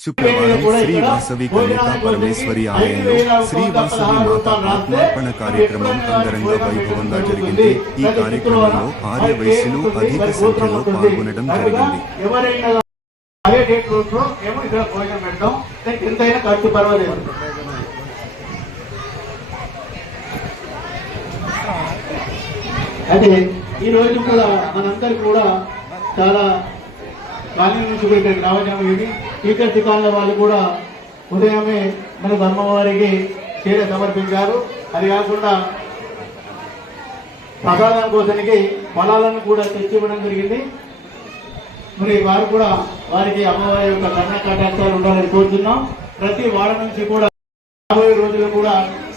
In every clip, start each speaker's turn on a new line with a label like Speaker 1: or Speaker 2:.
Speaker 1: శుక్రవారం శ్రీ వాసవి కన్యకా పరమేశ్వరి ఆలయంలో శ్రీ వాసవి మాత ఆత్మార్పణ కార్యక్రమం అంగరంగ వైభవంగా జరిగింది. ఈ కార్యక్రమంలో ఆర్య వయస్సులు అధిక సంఖ్యలో పాల్గొనడం జరిగింది.
Speaker 2: అయితే ఈ రోజు కూడా మనందరికి కూడా చాలా కాలనీ నుంచి పెట్టే రావడం ఇది టీచర్ దుకాణాల వాళ్ళు కూడా ఉదయమే మనకు అమ్మవారికి చీర సమర్పించారు. అది కాకుండా ప్రసాదం కోసానికి ఫలాలను కూడా తెచ్చి ఇవ్వడం జరిగింది. మరి వారు కూడా వారికి అమ్మవారి యొక్క కన్న కటాక్షాలు ఉండాలని కోరుతున్నాం. ప్రతి వాడ నుంచి కూడా రాబోయే రోజులు కూడా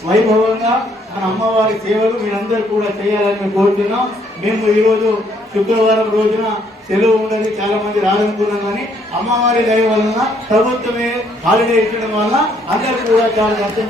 Speaker 2: వైభవంగా మన అమ్మవారి సేవలు మీరందరూ కూడా చేయాలని కోరుతున్నాం. మేము ఈరోజు శుక్రవారం రోజున సెలవు ఉండదు చాలా మంది రాదనుకున్నాం కానీ అమ్మవారి దయ వలన ప్రభుత్వమే హాలిడే ఇచ్చడం వల్ల అందరూ కూడా చాలా అర్థం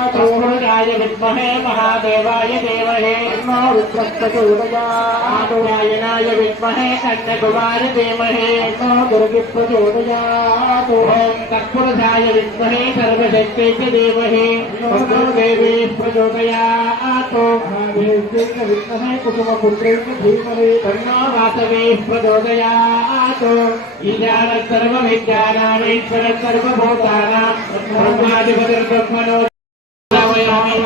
Speaker 2: विमे विद्महे, महादेवाय देवहे। नारायणाय विद्महे अन्नकुमार देमहे दुर्गिप्रचोदयात् ॐ कर्पुरधाय विद्महे सर्वशक्तेति देवहे। देवी प्रचोदयात्। विद्महे धीमहे धन्नो वासवे प्रचोदयात् ईजानसर्वविज्ञानामीश्वरसर्वभूतानां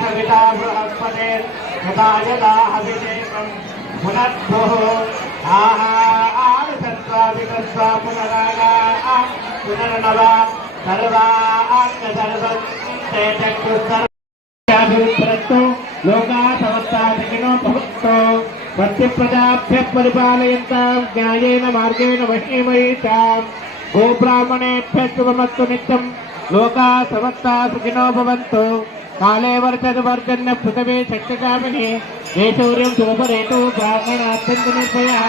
Speaker 2: సవితా బృహస్పతే యథాయథాభిషేకం పునర్భుః ఆహా ఆరుషత్వాభితస్వా పునరాగా పునర్నవ సర్వాణ్య సర్వం తే చక్షుస్సర్వ అభివృద్ధరస్తు లోకా సమస్తాధికినో భవత్తు భక్తి ప్రజాభ్య పరిపాలయంతాం న్యాయేన మార్గేణ మహీమయీతాం. గోబ్రాహ్మణేభ్య శుభమస్తు నిత్యం. లోకా సమస్తా సుఖినో భవంతు. కాలే వర్షదు వర్జన్య పృథవే శక్తికామిని దేశౌర్యం శుభరేతు బ్రాహ్మణ అత్యంత నిర్భయ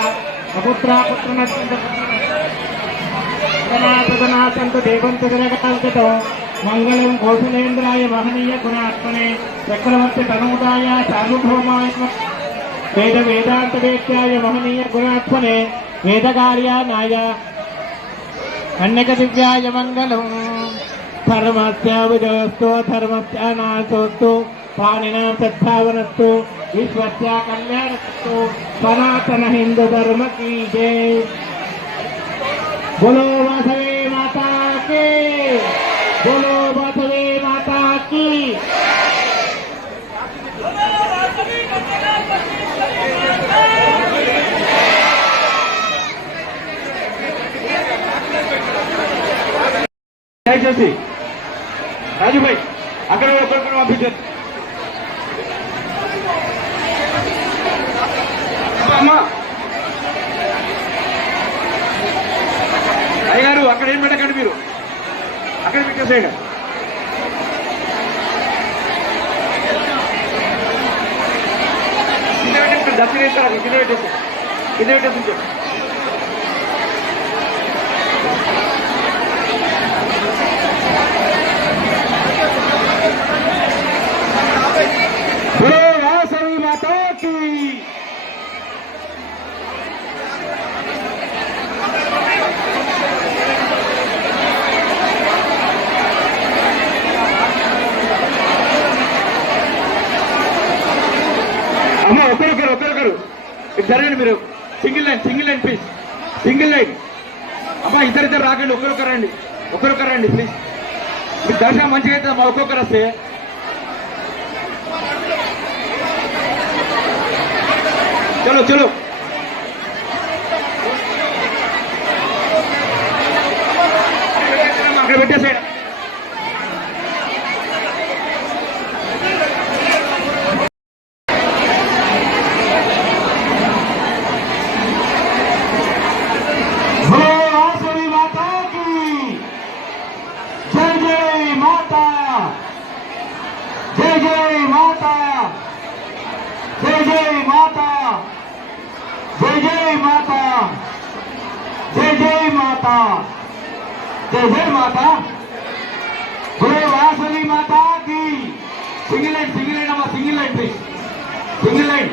Speaker 2: అపుత్రా పుత్రనత్యంత దేవంతు జనకాంతతో మంగళం కౌశలేంద్రాయ మహనీయ గుణాత్మనే. చక్రవర్తి తనుముదాయ సార్వభౌమాయ వేద వేదాంత వేద్యాయ మహనీయ గుణాత్మనే. వేదకార్యానాయ. కన్యక దివ్యాయ మంగళం. ధర్మస్యాజోస్తు ధర్మస్యానాశోస్తు పాణినా సద్భావనస్తు విశ్వస్య కళ్యాణస్తు సనాతన హిందూ ధర్మ కీ జయ బోలో వాసవే మాతా కే బోలో వాసవే మాతా రాజుభాయ్ అక్కడ ఒకరికి పంపించారు అమ్మా. అయ్యారు అక్కడ ఏం పెట్టకండి మీరు. అక్కడ పెట్టేసేయండి. కింద పెట్టేస్తారు దర్శనం చేస్తారు అక్కడ కింద పెట్టేసి. కింద పెట్టేసి అమ్మ ఒకరొకరు ఒకరొకరు ఇటు మీరు.
Speaker 3: Single line single line please single line. అమ్మా ఇద్దరిద్దరు రాకండి ఒకరొకరండి ఒకరొకరండి ప్లీజ్ మీ దర్శనం మంచిగా అయితే అమ్మా ఒక్కొక్కరు వస్తే. చలో చలో. అక్కడ పెట్టేసేయండి
Speaker 2: माता जय जय माता बोलो वासवी माता की सिंगल लाइन सिंगल लाइन अम्मा single line please single line